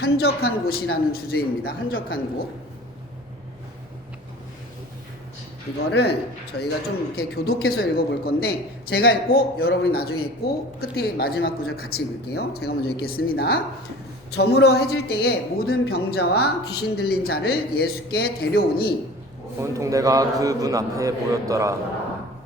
한적한 곳이라는 주제입니다. 한적한 곳. 이거를 저희가 좀 이렇게 교독해서 읽어볼 건데, 제가 읽고 여러분이 나중에 읽고 끝에 마지막 구절 같이 읽을게요. 제가 먼저 읽겠습니다. 저물어 해질 때에 모든 병자와 귀신 들린 자를 예수께 데려오니 온 동네가 그 문 앞에 모였더라.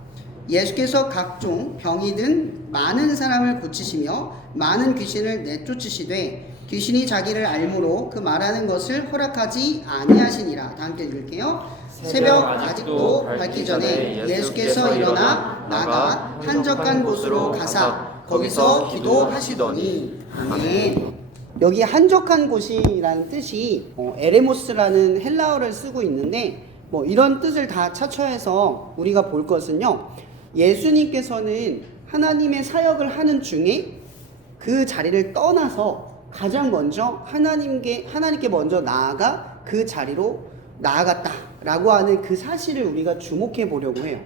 예수께서 각종 병이 든 많은 사람을 고치시며 많은 귀신을 내쫓으시되 귀신이 자기를 알므로 그 말하는 것을 허락하지 아니하시니라. 다 함께 읽을게요. 새벽 아직도 밝기 전에 예수께서 일어나 나가 한적한 곳으로 가사 거기서 기도하시더니. 아멘. 여기 한적한 곳이라는 뜻이 에레모스라는 헬라어를 쓰고 있는데, 이런 뜻을 다 차처해서 우리가 볼 것은요, 예수님께서는 하나님의 사역을 하는 중에 그 자리를 떠나서 가장 먼저 하나님께 먼저 나아가 그 자리로 나아갔다라고 하는 그 사실을 우리가 주목해 보려고 해요.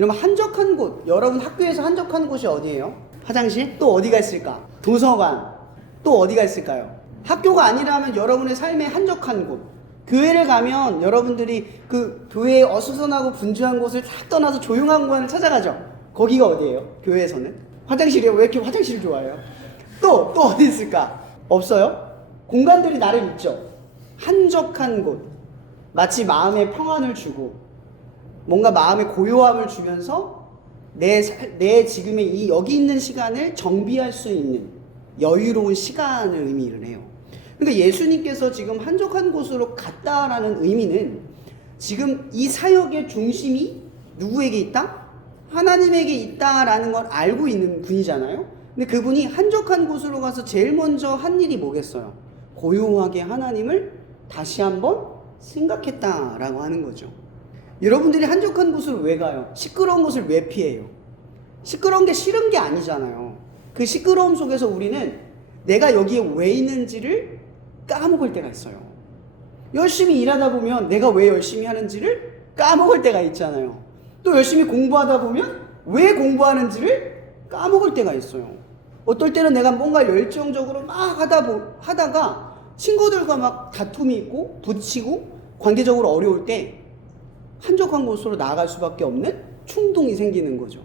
여러분, 한적한 곳, 여러분 학교에서 한적한 곳이 어디예요? 화장실? 또 어디가 있을까? 도서관? 또 어디가 있을까요? 학교가 아니라면 여러분의 삶의 한적한 곳, 교회를 가면 여러분들이 그 교회에 어수선하고 분주한 곳을 싹 떠나서 조용한 곳을 찾아가죠. 거기가 어디예요? 교회에서는? 화장실이요? 왜 이렇게 화장실 좋아해요? 또 어디 있을까? 없어요? 공간들이 나름 있죠. 한적한 곳, 마치 마음에 평안을 주고 뭔가 마음에 고요함을 주면서 내 지금의 이 여기 있는 시간을 정비할 수 있는 여유로운 시간을 의미를 해요. 그러니까 예수님께서 지금 한적한 곳으로 갔다라는 의미는 지금 이 사역의 중심이 누구에게 있다? 하나님에게 있다라는 걸 알고 있는 분이잖아요. 근데 그분이 한적한 곳으로 가서 제일 먼저 한 일이 뭐겠어요? 고요하게 하나님을 다시 한번 생각했다라고 하는 거죠. 여러분들이 한적한 곳을 왜 가요? 시끄러운 곳을 왜 피해요? 시끄러운 게 싫은 게 아니잖아요. 그 시끄러움 속에서 우리는 내가 여기에 왜 있는지를 까먹을 때가 있어요. 열심히 일하다 보면 내가 왜 열심히 하는지를 까먹을 때가 있잖아요. 또 열심히 공부하다 보면 왜 공부하는지를 까먹을 때가 있어요. 어떨 때는 내가 뭔가 열정적으로 막 하다가 친구들과 막 다툼이 있고 부딪히고 관계적으로 어려울 때 한적한 곳으로 나아갈 수밖에 없는 충동이 생기는 거죠.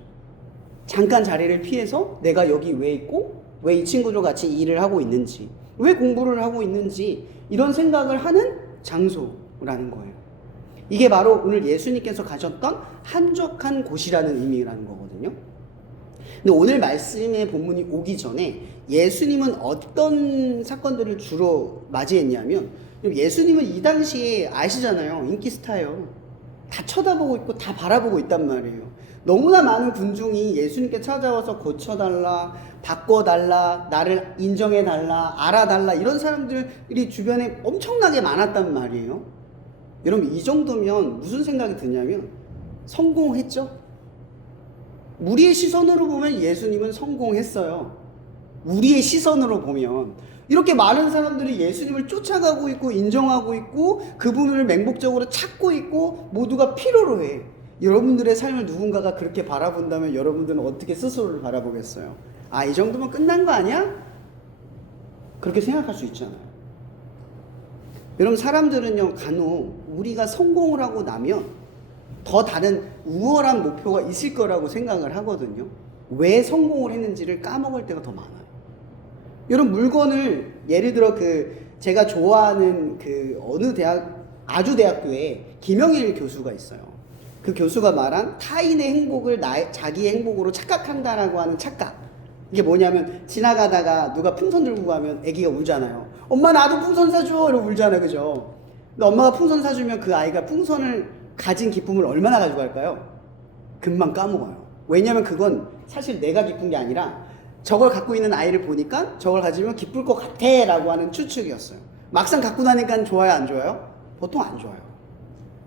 잠깐 자리를 피해서 내가 여기 왜 있고 왜 이 친구들 같이 일을 하고 있는지, 왜 공부를 하고 있는지 이런 생각을 하는 장소라는 거예요. 이게 바로 오늘 예수님께서 가셨던 한적한 곳이라는 의미라는 거거든요. 근데 오늘 말씀의 본문이 오기 전에 예수님은 어떤 사건들을 주로 맞이했냐면, 예수님은 이 당시에 아시잖아요. 인기 스타예요. 다 쳐다보고 있고 다 바라보고 있단 말이에요. 너무나 많은 군중이 예수님께 찾아와서 고쳐달라, 바꿔달라, 나를 인정해달라, 알아달라, 이런 사람들이 주변에 엄청나게 많았단 말이에요. 여러분, 이 정도면 무슨 생각이 드냐면 성공했죠? 우리의 시선으로 보면 예수님은 성공했어요. 우리의 시선으로 보면 이렇게 많은 사람들이 예수님을 쫓아가고 있고 인정하고 있고 그분을 맹목적으로 찾고 있고 모두가 필요로 해. 여러분들의 삶을 누군가가 그렇게 바라본다면 여러분들은 어떻게 스스로를 바라보겠어요? 아, 이 정도면 끝난 거 아니야? 그렇게 생각할 수 있잖아요. 여러분, 사람들은요, 간혹 우리가 성공을 하고 나면 더 다른 우월한 목표가 있을 거라고 생각을 하거든요. 왜 성공을 했는지를 까먹을 때가 더 많아요. 여러분, 물건을 예를 들어 제가 좋아하는 어느 아주대학교에 김영일 교수가 있어요. 그 교수가 말한 타인의 행복을 자기의 행복으로 착각한다라고 하는 착각. 이게 뭐냐면, 지나가다가 누가 풍선 들고 가면 애기가 울잖아요. 엄마, 나도 풍선 사줘! 이러고 울잖아요. 그죠? 근데 엄마가 풍선 사주면 그 아이가 풍선을 가진 기쁨을 얼마나 가져갈까요? 금방 까먹어요. 왜냐면 그건 사실 내가 기쁜 게 아니라 저걸 갖고 있는 아이를 보니까 저걸 가지면 기쁠 것 같아 라고 하는 추측이었어요. 막상 갖고 나니까 좋아요, 안 좋아요? 보통 안 좋아요.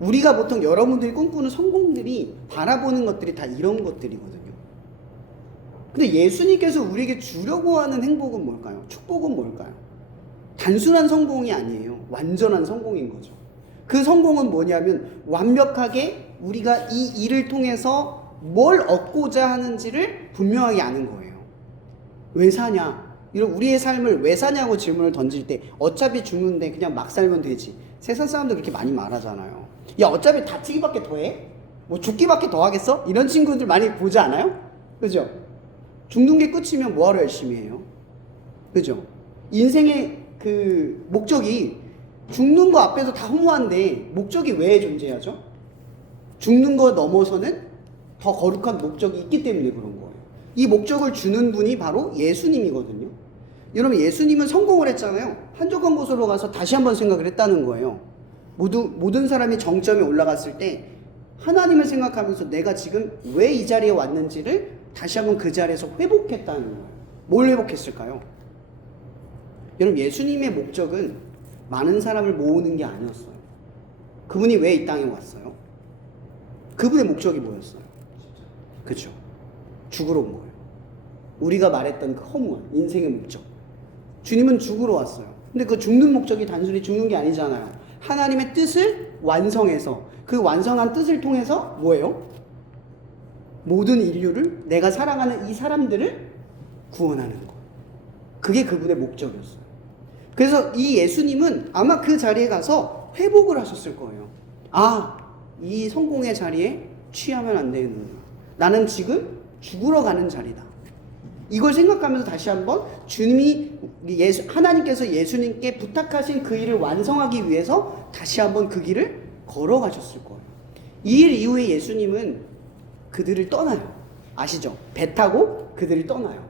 우리가 보통 여러분들이 꿈꾸는 성공들이 바라보는 것들이 다 이런 것들이거든요. 근데 예수님께서 우리에게 주려고 하는 행복은 뭘까요? 축복은 뭘까요? 단순한 성공이 아니에요. 완전한 성공인 거죠. 그 성공은 뭐냐면 완벽하게 우리가 이 일을 통해서 뭘 얻고자 하는지를 분명하게 아는 거예요. 왜 사냐? 이런 우리의 삶을 왜 사냐고 질문을 던질 때 어차피 죽는데 그냥 막 살면 되지. 세상 사람들 그렇게 많이 말하잖아요. 야, 어차피 다치기밖에 더 해? 뭐 죽기밖에 더 하겠어? 이런 친구들 많이 보지 않아요? 그죠? 죽는 게 끝이면 뭐하러 열심히 해요? 그죠? 인생의 그 목적이 죽는 거 앞에서 다 허무한데 목적이 왜 존재하죠? 죽는 거 넘어서는 더 거룩한 목적이 있기 때문에 그런 거예요. 이 목적을 주는 분이 바로 예수님이거든요. 여러분, 예수님은 성공을 했잖아요. 한적한 곳으로 가서 다시 한번 생각을 했다는 거예요. 모든 사람이 정점에 올라갔을 때 하나님을 생각하면서 내가 지금 왜 이 자리에 왔는지를 다시 한번 그 자리에서 회복했다는 거예요. 뭘 회복했을까요? 여러분, 예수님의 목적은 많은 사람을 모으는 게 아니었어요. 그분이 왜 이 땅에 왔어요? 그분의 목적이 뭐였어요? 그렇죠. 죽으러 온 거예요. 우리가 말했던 그 허무한 인생의 목적. 주님은 죽으러 왔어요. 근데 그 죽는 목적이 단순히 죽는 게 아니잖아요. 하나님의 뜻을 완성해서 그 완성한 뜻을 통해서 뭐예요? 모든 인류를, 내가 사랑하는 이 사람들을 구원하는 거. 그게 그분의 목적이었어요. 그래서 이 예수님은 아마 그 자리에 가서 회복을 하셨을 거예요. 아, 이 성공의 자리에 취하면 안 되는구나. 나는 지금 죽으러 가는 자리다. 이걸 생각하면서 다시 한번 하나님께서 예수님께 부탁하신 그 일을 완성하기 위해서 다시 한번 그 길을 걸어가셨을 거예요. 이 일 이후에 예수님은 그들을 떠나요. 아시죠? 배 타고 그들을 떠나요.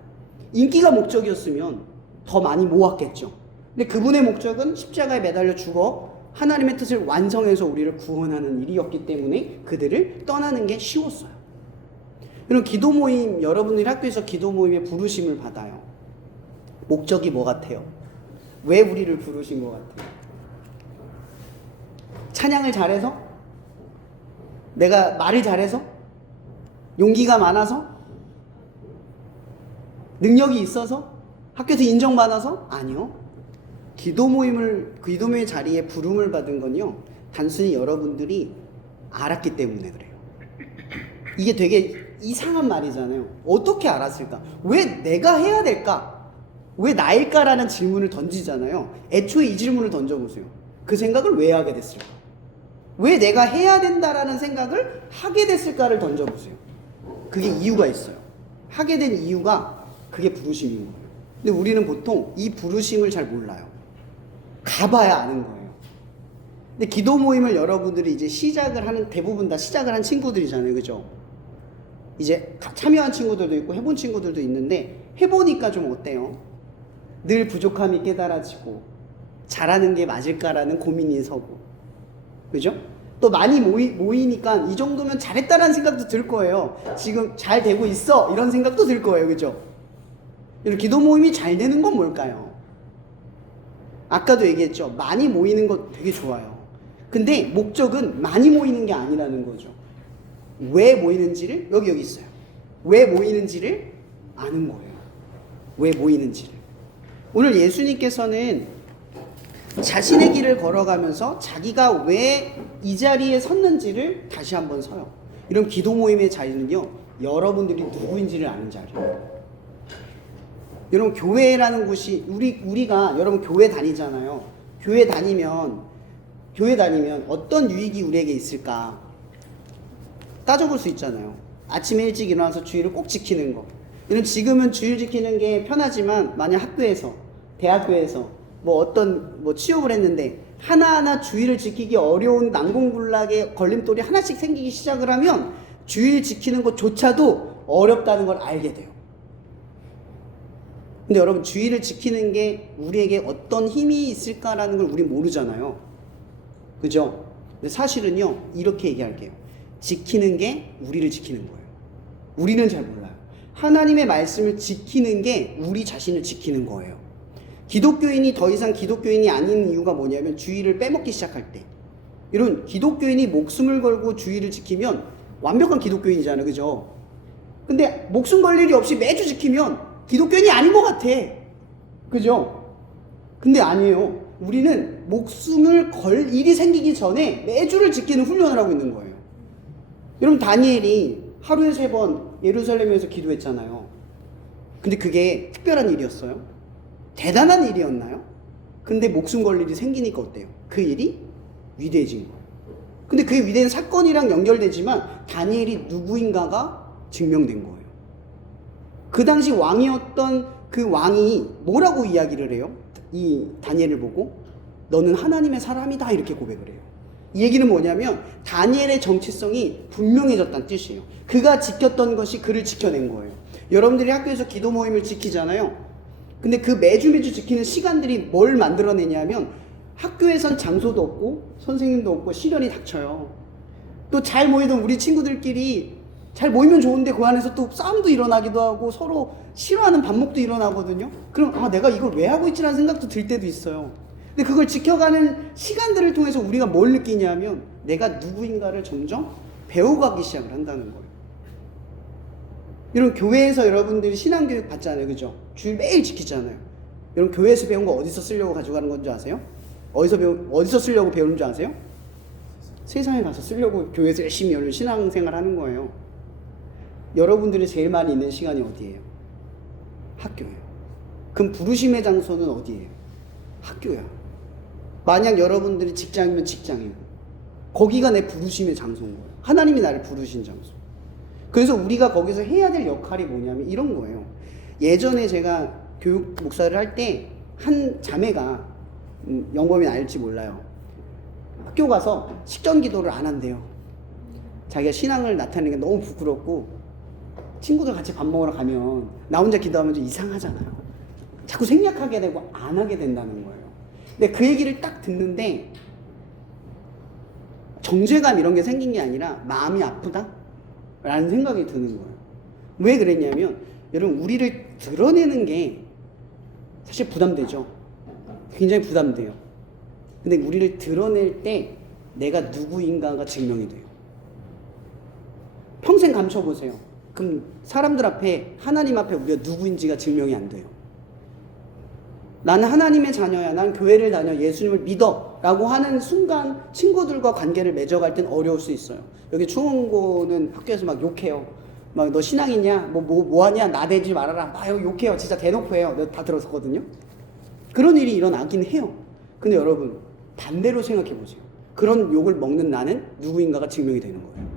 인기가 목적이었으면 더 많이 모았겠죠. 근데 그분의 목적은 십자가에 매달려 죽어 하나님의 뜻을 완성해서 우리를 구원하는 일이었기 때문에 그들을 떠나는 게 쉬웠어요. 여러분, 기도 모임, 여러분들이 학교에서 기도 모임에 부르심을 받아요. 목적이 뭐 같아요? 왜 우리를 부르신 것 같아요? 찬양을 잘해서? 내가 말을 잘해서? 용기가 많아서? 능력이 있어서? 학교에서 인정받아서? 아니요. 기도 모임 자리에 부름을 받은 건요, 단순히 여러분들이 알았기 때문에 그래요. 이게 되게 이상한 말이잖아요. 어떻게 알았을까? 왜 내가 해야 될까? 왜 나일까라는 질문을 던지잖아요. 애초에 이 질문을 던져보세요. 그 생각을 왜 하게 됐을까? 왜 내가 해야 된다라는 생각을 하게 됐을까를 던져보세요. 그게 이유가 있어요. 하게 된 이유가 그게 부르심인 거예요. 근데 우리는 보통 이 부르심을 잘 몰라요. 가봐야 아는 거예요. 근데 기도 모임을 여러분들이 이제 대부분 다 시작을 한 친구들이잖아요. 그죠? 이제 참여한 친구들도 있고 해본 친구들도 있는데 해보니까 좀 어때요? 늘 부족함이 깨달아지고 잘하는 게 맞을까라는 고민이 서고, 그죠? 또 많이 모이니까 이 정도면 잘했다라는 생각도 들 거예요. 지금 잘 되고 있어 이런 생각도 들 거예요. 그죠? 이런 기도 모임이 잘 되는 건 뭘까요? 아까도 얘기했죠. 많이 모이는 거 되게 좋아요. 근데 목적은 많이 모이는 게 아니라는 거죠. 왜 모이는지를 여기 있어요. 왜 모이는지를 아는 거예요. 왜 모이는지를. 오늘 예수님께서는 자신의 길을 걸어가면서 자기가 왜 이 자리에 섰는지를 다시 한번 서요. 이런 기도 모임의 자리는요, 여러분들이 누구인지를 아는 자리예요. 여러분, 교회라는 곳이 우리가 여러분 교회 다니잖아요. 교회 다니면 어떤 유익이 우리에게 있을까 따져볼 수 있잖아요. 아침에 일찍 일어나서 주일을 꼭 지키는 거. 이런 지금은 주일 지키는 게 편하지만 만약 학교에서, 대학교에서 어떤 취업을 했는데 하나하나 주일을 지키기 어려운 난공불락의 걸림돌이 하나씩 생기기 시작을 하면 주일 지키는 것조차도 어렵다는 걸 알게 돼요. 근데 여러분, 주일을 지키는 게 우리에게 어떤 힘이 있을까라는 걸 우리 모르잖아요. 그죠? 근데 사실은요, 이렇게 얘기할게요. 지키는 게 우리를 지키는 거예요. 우리는 잘 몰라요. 하나님의 말씀을 지키는 게 우리 자신을 지키는 거예요. 기독교인이 더 이상 기독교인이 아닌 이유가 뭐냐면 주일을 빼먹기 시작할 때. 이런 기독교인이 목숨을 걸고 주일을 지키면 완벽한 기독교인이잖아요. 그죠? 근데 목숨 걸 일이 없이 매주 지키면 기독교인이 아닌 것 같아. 그죠? 근데 아니에요. 우리는 목숨을 걸 일이 생기기 전에 매주를 지키는 훈련을 하고 있는 거예요. 여러분, 다니엘이 하루에 3번 예루살렘에서 기도했잖아요. 근데 그게 특별한 일이었어요? 대단한 일이었나요? 근데 목숨 걸 일이 생기니까 어때요? 그 일이 위대해진 거예요. 근데 그 위대한 사건이랑 연결되지만 다니엘이 누구인가가 증명된 거예요. 그 당시 왕이었던 그 왕이 뭐라고 이야기를 해요? 이 다니엘을 보고 너는 하나님의 사람이다 이렇게 고백을 해요. 이 얘기는 뭐냐면 다니엘의 정체성이 분명해졌다는 뜻이에요. 그가 지켰던 것이 그를 지켜낸 거예요. 여러분들이 학교에서 기도 모임을 지키잖아요. 근데 그 매주 지키는 시간들이 뭘 만들어내냐면 학교에선 장소도 없고 선생님도 없고 시련이 닥쳐요. 또 잘 모이던 우리 친구들끼리 잘 모이면 좋은데 그 안에서 또 싸움도 일어나기도 하고 서로 싫어하는 반목도 일어나거든요. 그럼 내가 이걸 왜 하고 있지라는 생각도 들 때도 있어요. 근데 그걸 지켜가는 시간들을 통해서 우리가 뭘 느끼냐면 내가 누구인가를 점점 배워가기 시작을 한다는 거예요. 이런 교회에서 여러분들이 신앙교육 받잖아요. 그죠? 주일 매일 지키잖아요. 여러분 교회에서 배운 거 어디서 쓰려고 가져가는 건지 아세요? 어디서 쓰려고 배우는 줄 아세요? 세상에 가서 쓰려고 교회에서 열심히 여러분 신앙생활 하는 거예요. 여러분들이 제일 많이 있는 시간이 어디예요? 학교예요. 그럼 부르심의 장소는 어디예요? 학교야. 만약 여러분들이 직장이면 직장이고 거기가 내 부르심의 장소인 거예요. 하나님이 나를 부르신 장소. 그래서 우리가 거기서 해야 될 역할이 뭐냐면 이런 거예요. 예전에 제가 교육 목사를 할 때 한 자매가 영범이 알지 몰라요. 학교 가서 식전 기도를 안 한대요. 자기가 신앙을 나타내는 게 너무 부끄럽고 친구들 같이 밥 먹으러 가면 나 혼자 기도하면 좀 이상하잖아요. 자꾸 생략하게 되고 안 하게 된다는 거예요. 근데 그 얘기를 딱 듣는데 정죄감 이런 게 생긴 게 아니라 마음이 아프다? 라는 생각이 드는 거예요. 왜 그랬냐면 여러분 우리를 드러내는 게 사실 부담되죠. 굉장히 부담돼요. 근데 우리를 드러낼 때 내가 누구인가가 증명이 돼요. 평생 감춰보세요. 그럼 사람들 앞에 하나님 앞에 우리가 누구인지가 증명이 안 돼요. 나는 하나님의 자녀야. 난 교회를 다녀. 예수님을 믿어. 라고 하는 순간 친구들과 관계를 맺어갈 땐 어려울 수 있어요. 여기 충원고는 학교에서 막 욕해요. 막 너 신앙 있냐? 뭐 하냐? 나대지 말아라. 막 욕해요. 진짜 대놓고 해요. 내가 다 들었었거든요. 그런 일이 일어나긴 해요. 근데 여러분 반대로 생각해 보세요. 그런 욕을 먹는 나는 누구인가가 증명이 되는 거예요.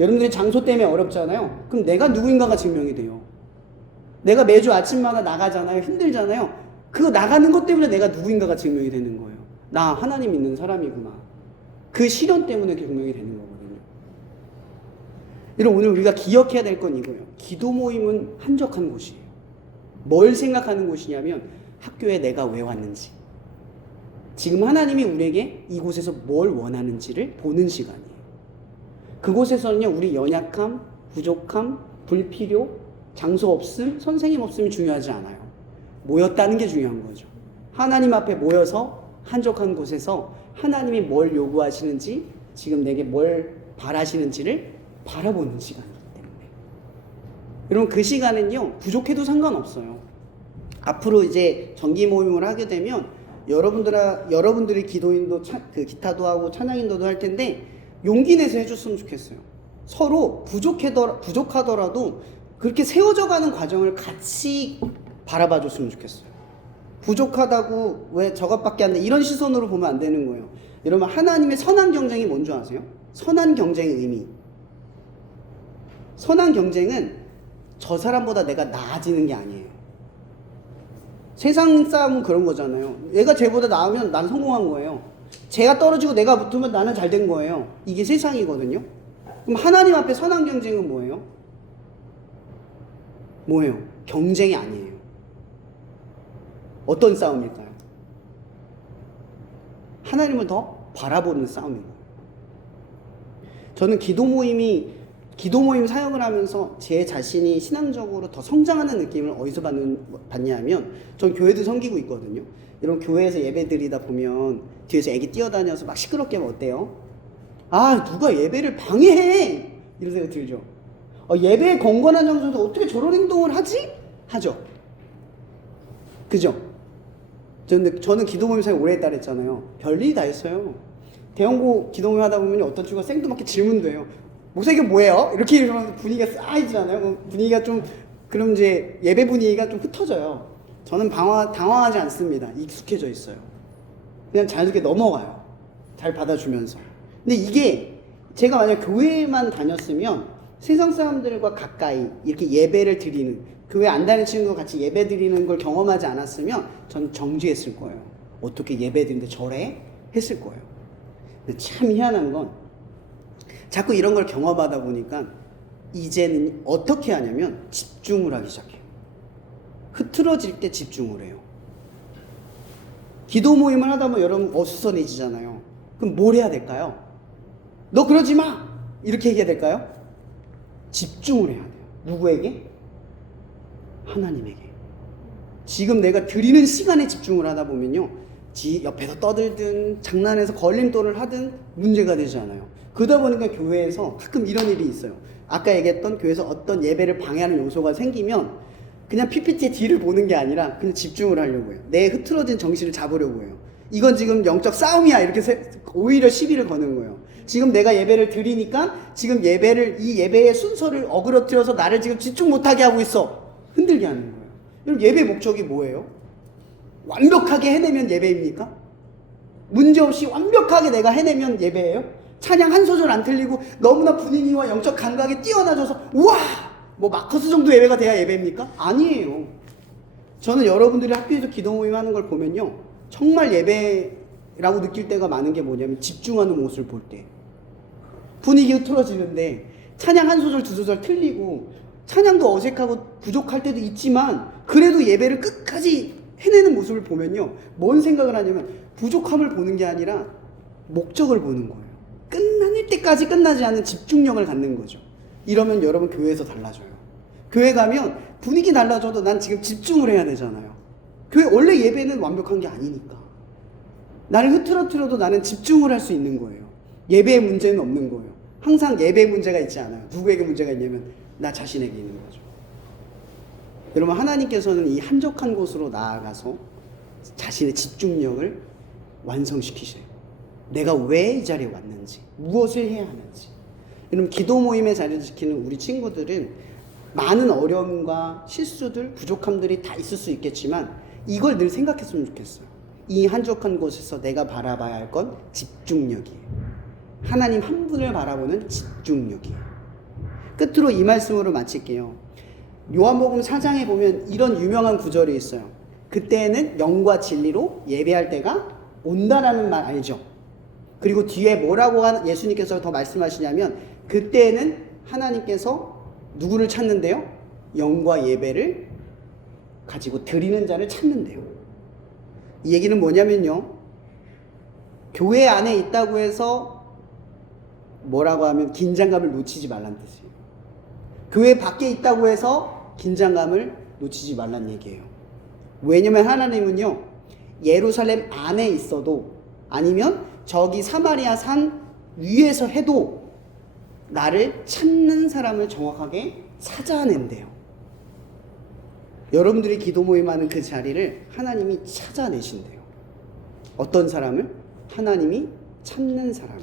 여러분들이 장소 때문에 어렵잖아요. 그럼 내가 누구인가가 증명이 돼요. 내가 매주 아침마다 나가잖아요. 힘들잖아요. 그거 나가는 것 때문에 내가 누구인가가 증명이 되는 거예요. 나 하나님 믿는 사람이구나. 그 시련 때문에 증명이 되는 거거든요. 여러분 오늘 우리가 기억해야 될 건 이거예요. 기도 모임은 한적한 곳이에요. 뭘 생각하는 곳이냐면 학교에 내가 왜 왔는지, 지금 하나님이 우리에게 이곳에서 뭘 원하는지를 보는 시간이에요. 그곳에서는요 우리 연약함, 부족함, 불필요, 장소 없음, 선생님 없음이 중요하지 않아요. 모였다는 게 중요한 거죠. 하나님 앞에 모여서 한적한 곳에서 하나님이 뭘 요구하시는지, 지금 내게 뭘 바라시는지를 바라보는 시간이기 때문에 여러분 그 시간은요 부족해도 상관없어요. 앞으로 이제 정기 모임을 하게 되면 여러분들이 기도인도 기타도 하고 찬양인도도 할 텐데 용기 내서 해줬으면 좋겠어요. 서로 부족하더라도 그렇게 세워져 가는 과정을 같이 바라봐 줬으면 좋겠어요. 부족하다고 왜 저것밖에 안 돼 이런 시선으로 보면 안 되는 거예요. 여러분 하나님의 선한 경쟁이 뭔 줄 아세요? 선한 경쟁의 의미. 선한 경쟁은 저 사람보다 내가 나아지는 게 아니에요. 세상 싸움은 그런 거잖아요. 얘가 쟤보다 나으면 나는 성공한 거예요. 쟤가 떨어지고 내가 붙으면 나는 잘 된 거예요. 이게 세상이거든요. 그럼 하나님 앞에 선한 경쟁은 뭐예요? 뭐예요? 경쟁이 아니에요. 어떤 싸움일까요? 하나님을 더 바라보는 싸움이에요. 저는 기도 모임 사역을 하면서 제 자신이 신앙적으로 더 성장하는 느낌을 어디서 받냐면 전 교회도 섬기고 있거든요. 이런 교회에서 예배 드리다 보면 뒤에서 애기 뛰어다녀서 막 시끄럽게 하면 어때요? 아 누가 예배를 방해해! 이런 생각 들죠. 예배의 건건한 장소에서 어떻게 저런 행동을 하지? 하죠. 그죠? 저는 기도 모임 사역 오래 했다 그랬잖아요. 별일이 다 있어요. 대형고 기도 모임 하다 보면 어떤 친구가 생뚱맞게 질문도 해요. 목사님 이게 뭐예요? 이렇게 이러면 분위기가 싸해지잖아요. 분위기가 좀 그럼 이제 예배 분위기가 좀 흩어져요. 저는 당황하지 않습니다. 익숙해져 있어요. 그냥 자연스럽게 넘어가요. 잘 받아주면서. 근데 이게 제가 만약 교회만 다녔으면 세상 사람들과 가까이 이렇게 예배를 드리는, 교회 안 다니는 친구가 같이 예배 드리는 걸 경험하지 않았으면 전 정지했을 거예요. 어떻게 예배 드리는데 저래? 했을 거예요. 근데 참 희한한 건 자꾸 이런 걸 경험하다 보니까 이제는 어떻게 하냐면 집중을 하기 시작해요. 흐트러질 때 집중을 해요. 기도 모임을 하다 보면 여러분 어수선해지잖아요. 그럼 뭘 해야 될까요? 너 그러지 마! 이렇게 얘기해야 될까요? 집중을 해야 돼요. 누구에게? 하나님에게. 지금 내가 드리는 시간에 집중을 하다 보면요, 옆에서 떠들든 장난해서 걸림돌을 하든 문제가 되지 않아요. 그러다 보니까 교회에서 가끔 이런 일이 있어요. 아까 얘기했던 교회에서 어떤 예배를 방해하는 요소가 생기면 그냥 PPT의 뒤를 보는 게 아니라 그냥 집중을 하려고 해요. 내 흐트러진 정신을 잡으려고 해요. 이건 지금 영적 싸움이야, 이렇게 오히려 시비를 거는 거예요. 지금 내가 예배를 드리니까 지금 이 예배의 순서를 어그러뜨려서 나를 지금 집중 못하게 하고 있어. 흔들게 하는 거예요. 여러분, 예배 목적이 뭐예요? 완벽하게 해내면 예배입니까? 문제없이 완벽하게 내가 해내면 예배예요? 찬양 한 소절 안 틀리고 너무나 분위기와 영적 감각이 뛰어나져서 우와! 뭐 마커스 정도 예배가 돼야 예배입니까? 아니에요. 저는 여러분들이 학교에서 기도 모임 하는 걸 보면요, 정말 예배라고 느낄 때가 많은 게 뭐냐면 집중하는 모습을 볼 때, 분위기 흐트러지는데 찬양 한 소절 두 소절 틀리고 찬양도 어색하고 부족할 때도 있지만 그래도 예배를 끝까지 해내는 모습을 보면요, 뭔 생각을 하냐면 부족함을 보는 게 아니라 목적을 보는 거예요. 끝날 때까지 끝나지 않은 집중력을 갖는 거죠. 이러면 여러분 교회에서 달라져요. 교회 가면 분위기 달라져도 난 지금 집중을 해야 되잖아요. 교회 원래 예배는 완벽한 게 아니니까. 나를 흐트러뜨려도 나는 집중을 할 수 있는 거예요. 예배의 문제는 없는 거예요. 항상 예배 문제가 있지 않아요. 누구에게 문제가 있냐면 나 자신에게 있는 거죠. 여러분, 하나님께서는 이 한적한 곳으로 나아가서 자신의 집중력을 완성시키셔요. 내가 왜 이 자리에 왔는지, 무엇을 해야 하는지. 여러분, 기도 모임의 자리를 지키는 우리 친구들은 많은 어려움과 실수들, 부족함들이 다 있을 수 있겠지만 이걸 늘 생각했으면 좋겠어요. 이 한적한 곳에서 내가 바라봐야 할 건 집중력이에요. 하나님 한 분을 바라보는 집중력이에요. 끝으로 이 말씀으로 마칠게요. 요한복음 4장에 보면 이런 유명한 구절이 있어요. 그때는 영과 진리로 예배할 때가 온다라는 말 알죠? 그리고 뒤에 뭐라고 예수님께서 더 말씀하시냐면 그때는 하나님께서 누구를 찾는데요? 영과 예배를 가지고 드리는 자를 찾는데요. 이 얘기는 뭐냐면요, 교회 안에 있다고 해서 뭐라고 하면 긴장감을 놓치지 말란 뜻이에요. 교회 밖에 있다고 해서 긴장감을 놓치지 말란 얘기예요. 왜냐면 하나님은요, 예루살렘 안에 있어도 아니면 저기 사마리아 산 위에서 해도 나를 찾는 사람을 정확하게 찾아낸대요. 여러분들이 기도 모임하는 그 자리를 하나님이 찾아내신대요. 어떤 사람을? 하나님이 찾는 사람을.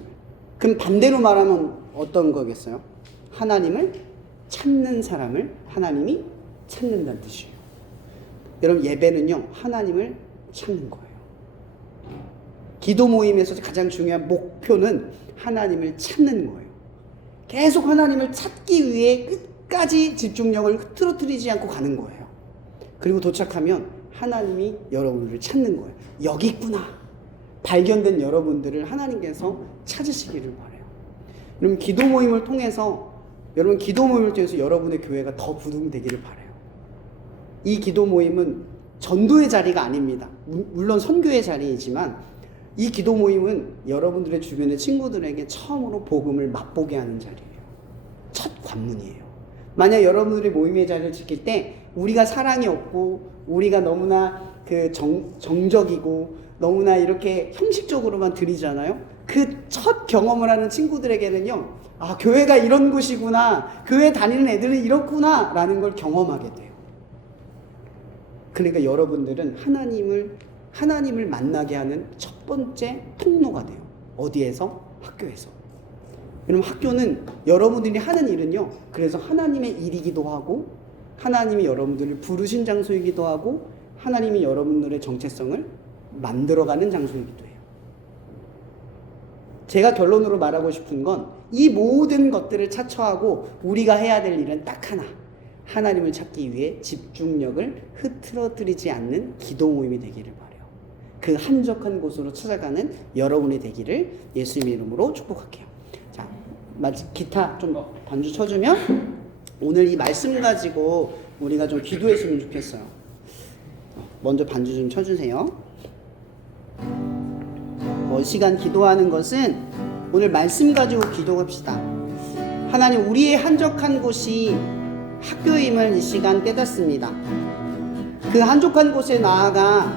그럼 반대로 말하면 어떤 거겠어요? 하나님을 찾는 사람을 하나님이 찾는다는 뜻이에요. 여러분, 예배는요, 하나님을 찾는 거예요. 기도 모임에서 가장 중요한 목표는 하나님을 찾는 거예요. 계속 하나님을 찾기 위해 끝까지 집중력을 흐트러뜨리지 않고 가는 거예요. 그리고 도착하면 하나님이 여러분들을 찾는 거예요. 여기 있구나. 발견된 여러분들을 하나님께서 찾으시기를 바라요. 여러분, 기도 모임을 통해서 여러분의 교회가 더 부흥되기를 바라요. 이 기도 모임은 전도의 자리가 아닙니다. 물론 선교의 자리이지만 이 기도 모임은 여러분들의 주변의 친구들에게 처음으로 복음을 맛보게 하는 자리예요. 첫 관문이에요. 만약 여러분들이 모임의 자리를 지킬 때 우리가 사랑이 없고 우리가 너무나 정적이고 너무나 이렇게 형식적으로만 드리잖아요. 그 첫 경험을 하는 친구들에게는요, 아, 교회가 이런 곳이구나, 교회 다니는 애들은 이렇구나 라는 걸 경험하게 돼요. 그러니까 여러분들은 하나님을 만나게 하는 첫 번째 통로가 돼요. 어디에서? 학교에서. 여러분, 학교는 여러분들이 하는 일은요, 그래서 하나님의 일이기도 하고 하나님이 여러분들을 부르신 장소이기도 하고 하나님이 여러분들의 정체성을 만들어가는 장소이기도 해요. 제가 결론으로 말하고 싶은 건 이 모든 것들을 차처하고 우리가 해야 될 일은 딱 하나, 하나님을 찾기 위해 집중력을 흐트러뜨리지 않는 기도 모임이 되기를 바라요. 그 한적한 곳으로 찾아가는 여러분이 되기를 예수님의 이름으로 축복할게요. 자, 기타 좀 반주 쳐주면 오늘 이 말씀 가지고 우리가 좀 기도했으면 좋겠어요. 먼저 반주 좀 쳐주세요. 이 시간 기도하는 것은 오늘 말씀 가지고 기도합시다. 하나님, 우리의 한적한 곳이 학교임을 이 시간 깨닫습니다. 그 한적한 곳에 나아가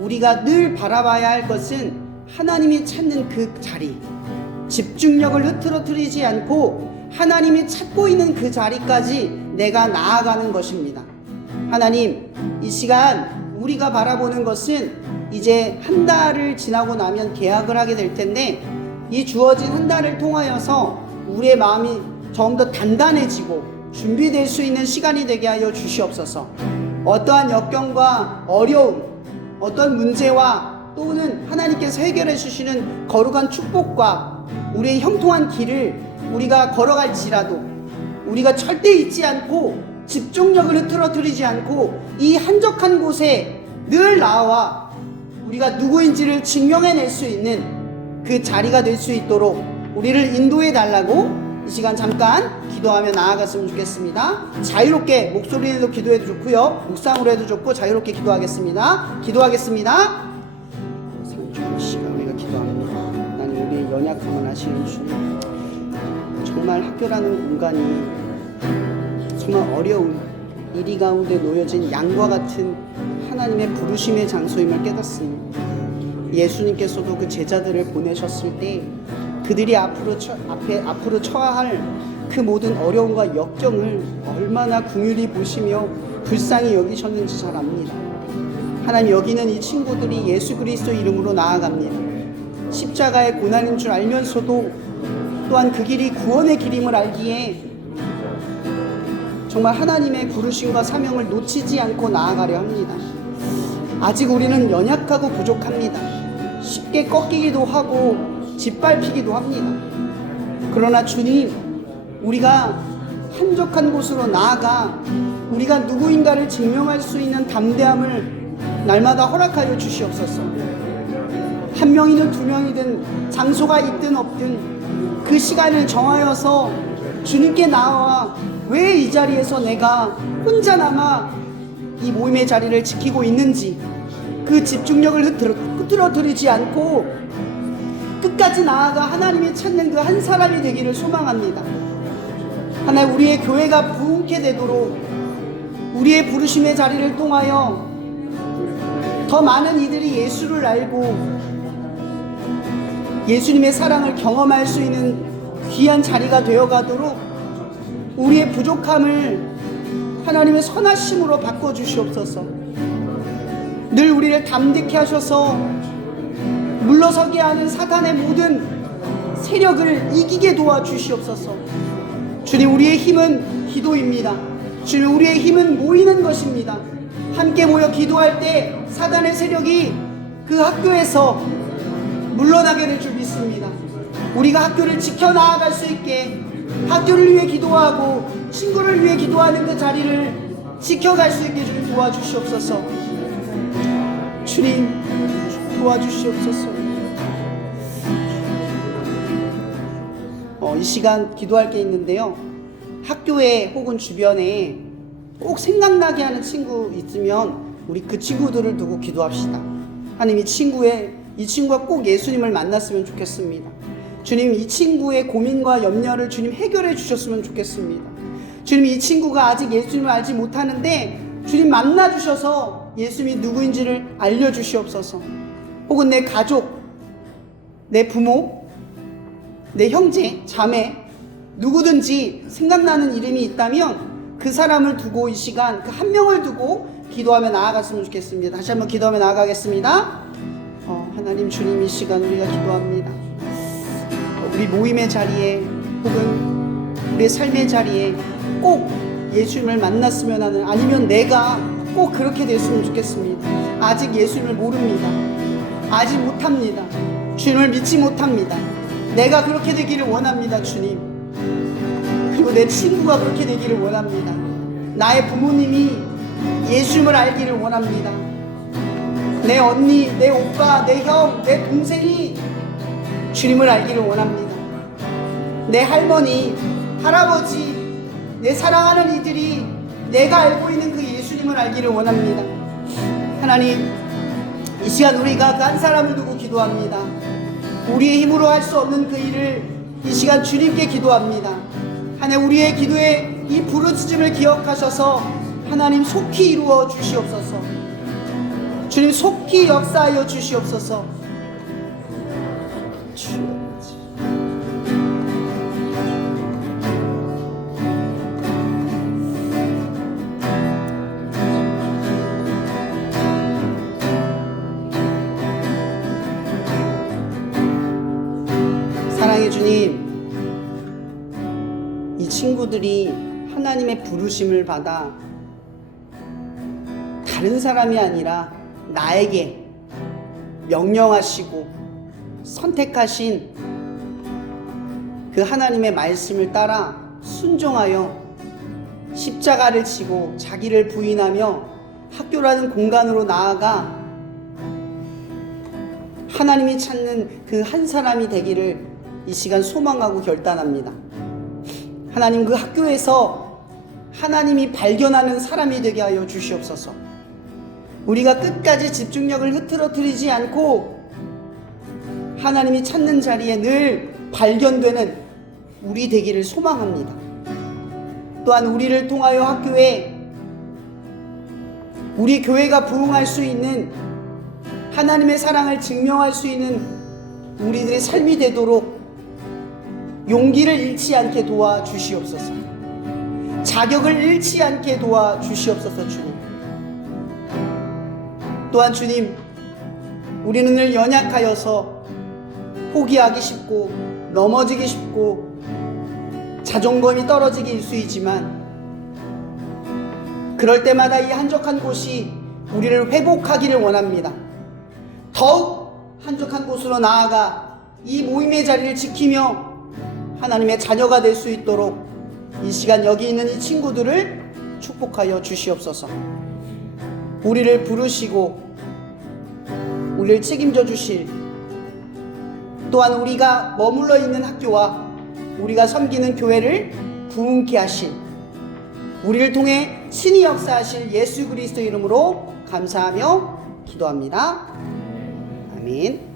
우리가 늘 바라봐야 할 것은 하나님이 찾는 그 자리, 집중력을 흐트러뜨리지 않고 하나님이 찾고 있는 그 자리까지 내가 나아가는 것입니다. 하나님, 이 시간 우리가 바라보는 것은 이제 한 달을 지나고 나면 개학을 하게 될 텐데, 이 주어진 한 달을 통하여서 우리의 마음이 좀 더 단단해지고 준비될 수 있는 시간이 되게 하여 주시옵소서. 어떠한 역경과 어려움, 어떤 문제와 또는 하나님께서 해결해 주시는 거룩한 축복과 우리의 형통한 길을 우리가 걸어갈지라도 우리가 절대 잊지 않고 집중력을 흐트러뜨리지 않고 이 한적한 곳에 늘 나와 우리가 누구인지를 증명해낼 수 있는 그 자리가 될 수 있도록 우리를 인도해 달라고 이 시간 잠깐 기도하며 나아갔으면 좋겠습니다. 자유롭게 목소리로 기도해도 좋고요, 묵상으로 해도 좋고 자유롭게 기도하겠습니다. 기도하겠습니다. 상주의 시간 우리가 기도합니다. 하나님, 우리의 연약함을 아시는 주님, 정말 학교라는 공간이 정말 어려운 이리 가운데 놓여진 양과 같은 하나님의 부르심의 장소임을 깨닫습니다. 예수님께서도 그 제자들을 보내셨을 때 그들이 앞으로 처해야 할 그 모든 어려움과 역경을 얼마나 긍휼히 보시며 불쌍히 여기셨는지 잘 압니다. 하나님, 여기는 이 친구들이 예수 그리스도 이름으로 나아갑니다. 십자가의 고난인 줄 알면서도 또한 그 길이 구원의 길임을 알기에 정말 하나님의 부르심과 사명을 놓치지 않고 나아가려 합니다. 아직 우리는 연약하고 부족합니다. 쉽게 꺾이기도 하고 짓밟히기도 합니다. 그러나 주님, 우리가 한적한 곳으로 나아가 우리가 누구인가를 증명할 수 있는 담대함을 날마다 허락하여 주시옵소서. 한 명이든 두 명이든 장소가 있든 없든 그 시간을 정하여서 주님께 나와 왜 이 자리에서 내가 혼자 남아 이 모임의 자리를 지키고 있는지 그 집중력을 흐트러뜨리지 않고 끝까지 나아가 하나님이 찾는 그 한 사람이 되기를 소망합니다. 하나님, 우리의 교회가 부흥케 되도록 우리의 부르심의 자리를 통하여 더 많은 이들이 예수를 알고 예수님의 사랑을 경험할 수 있는 귀한 자리가 되어가도록 우리의 부족함을 하나님의 선하심으로 바꿔주시옵소서. 늘 우리를 담대케 하셔서 물러서게 하는 사탄의 모든 세력을 이기게 도와주시옵소서. 주님, 우리의 힘은 기도입니다. 주님, 우리의 힘은 모이는 것입니다. 함께 모여 기도할 때 사탄의 세력이 그 학교에서 물러나게 될 줄 믿습니다. 우리가 학교를 지켜나갈 수 있게 학교를 위해 기도하고 친구를 위해 기도하는 그 자리를 지켜갈 수 있게 주님 도와주시옵소서. 주님, 도와주시옵소서. 이 시간 기도할 게 있는데요, 학교에 혹은 주변에 꼭 생각나게 하는 친구 있으면 우리 그 친구들을 두고 기도합시다. 하나님, 이 친구가 꼭 예수님을 만났으면 좋겠습니다. 주님, 이 친구의 고민과 염려를 주님 해결해 주셨으면 좋겠습니다. 주님, 이 친구가 아직 예수님을 알지 못하는데 주님 만나 주셔서 예수님이 누구인지를 알려주시옵소서. 혹은 내 가족, 내 부모, 내 형제, 자매, 누구든지 생각나는 이름이 있다면 그 사람을 두고 이 시간 그 한 명을 두고 기도하며 나아갔으면 좋겠습니다. 다시 한번 기도하며 나아가겠습니다. 하나님, 주님, 이 시간 우리가 기도합니다. 우리 모임의 자리에 혹은 우리의 삶의 자리에 꼭 예수님을 만났으면 하는, 아니면 내가 꼭 꼭 그렇게 됐으면 좋겠습니다. 아직 예수님을 모릅니다. 아직 못합니다. 주님을 믿지 못합니다. 내가 그렇게 되기를 원합니다, 주님. 그리고 내 친구가 그렇게 되기를 원합니다. 나의 부모님이 예수님을 알기를 원합니다. 내 언니, 내 오빠, 내 형, 내 동생이 주님을 알기를 원합니다. 내 할머니, 할아버지, 내 사랑하는 이들이 내가 알고 있는 그 예수님을 알기를 원합니다. 하나님, 이 시간 우리가 그 한 사람을 두고 기도합니다. 우리의 힘으로 할 수 없는 그 일을 이 시간 주님께 기도합니다. 하나님, 우리의 기도에 이 부르짖음을 기억하셔서 하나님 속히 이루어 주시옵소서. 주님 속히 역사하여 주시옵소서. 사랑의 주님, 이 친구들이 하나님의 부르심을 받아 다른 사람이 아니라 나에게 명령하시고 선택하신 그 하나님의 말씀을 따라 순종하여 십자가를 지고 자기를 부인하며 학교라는 공간으로 나아가 하나님이 찾는 그 한 사람이 되기를 이 시간 소망하고 결단합니다. 하나님, 그 학교에서 하나님이 발견하는 사람이 되게 하여 주시옵소서. 우리가 끝까지 집중력을 흐트러뜨리지 않고 하나님이 찾는 자리에 늘 발견되는 우리 되기를 소망합니다. 또한 우리를 통하여 학교에 우리 교회가 부흥할 수 있는 하나님의 사랑을 증명할 수 있는 우리들의 삶이 되도록 용기를 잃지 않게 도와주시옵소서. 자격을 잃지 않게 도와주시옵소서. 주님, 또한 주님, 우리는 늘 연약하여서 포기하기 쉽고 넘어지기 쉽고 자존감이 떨어지기 일쑤이지만 그럴 때마다 이 한적한 곳이 우리를 회복하기를 원합니다. 더욱 한적한 곳으로 나아가 이 모임의 자리를 지키며 하나님의 자녀가 될 수 있도록 이 시간 여기 있는 이 친구들을 축복하여 주시옵소서. 우리를 부르시고 우리를 책임져 주실, 또한 우리가 머물러 있는 학교와 우리가 섬기는 교회를 부흥케 하실, 우리를 통해 친히 역사하실 예수 그리스도 이름으로 감사하며 기도합니다. 아멘.